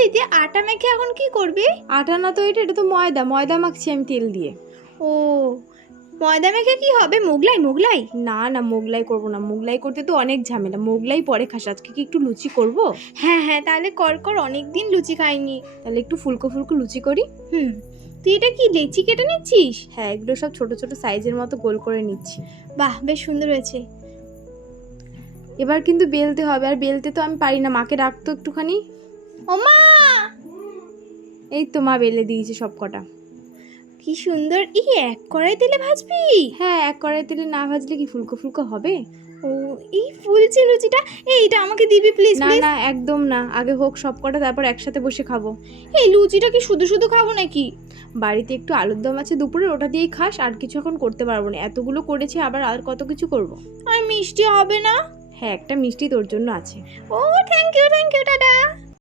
দিদি আটা মেখে এখন কি করবি? আটা না তো, এটা তো ময়দা। ময়দা মাখছি আমি তেল দিয়ে। ও, ময়দা মেখে কি হবে? মোগলাই মোগলাই? না না, মোগলাই করবো না। মোগলাই করতে তো অনেক ঝামেলা। মোগলাই পরে খাস। আজকে কি একটু লুচি করব? হ্যাঁ হ্যাঁ, তাহলে কর কর, অনেকদিন লুচি খাইনি। তাহলে একটু ফুলকো ফুলকো লুচি করি। তুই এটা কি লেচি কেটে নিচ্ছিস? হ্যাঁ, এগুলো সব ছোট ছোট সাইজের মতো গোল করে নিচ্ছি। বাহ, বেশ সুন্দর হয়েছে। এবার কিন্তু বেলতে হবে, আর বেলতে তো আমি পারি না। মাকে ডাকতো একটুখানি। ওমা, এই তো মা বেলে দিয়েছে সব কটা। কি সুন্দর। এক কড়াই তেলে ভাজবি? হ্যাঁ, এক কড়াই তেলে না ভাজলে কি ফুলকো ফুলকো হবে? ও, এই ফুলছে লুচিটা। এইটা আমাকে দিবি প্লিজ না প্লিজ। না, একদম না। আগে হোক সব কটা, তারপর একসাথে বসে খাবো। এই লুচিটা কি শুধু শুধু খাবো নাকি? বাড়িতে একটু আলুর দম আছে দুপুরে, ওটা দিয়েই খাস। আর কিছু এখন করতে পারবো না, এতগুলো করেছি, আবার আর কত কিছু করব। আর মিষ্টি হবে না? হ্যাঁ, একটা মিষ্টি তোর জন্য আছে। ও, থ্যাংক ইউ, টাটা।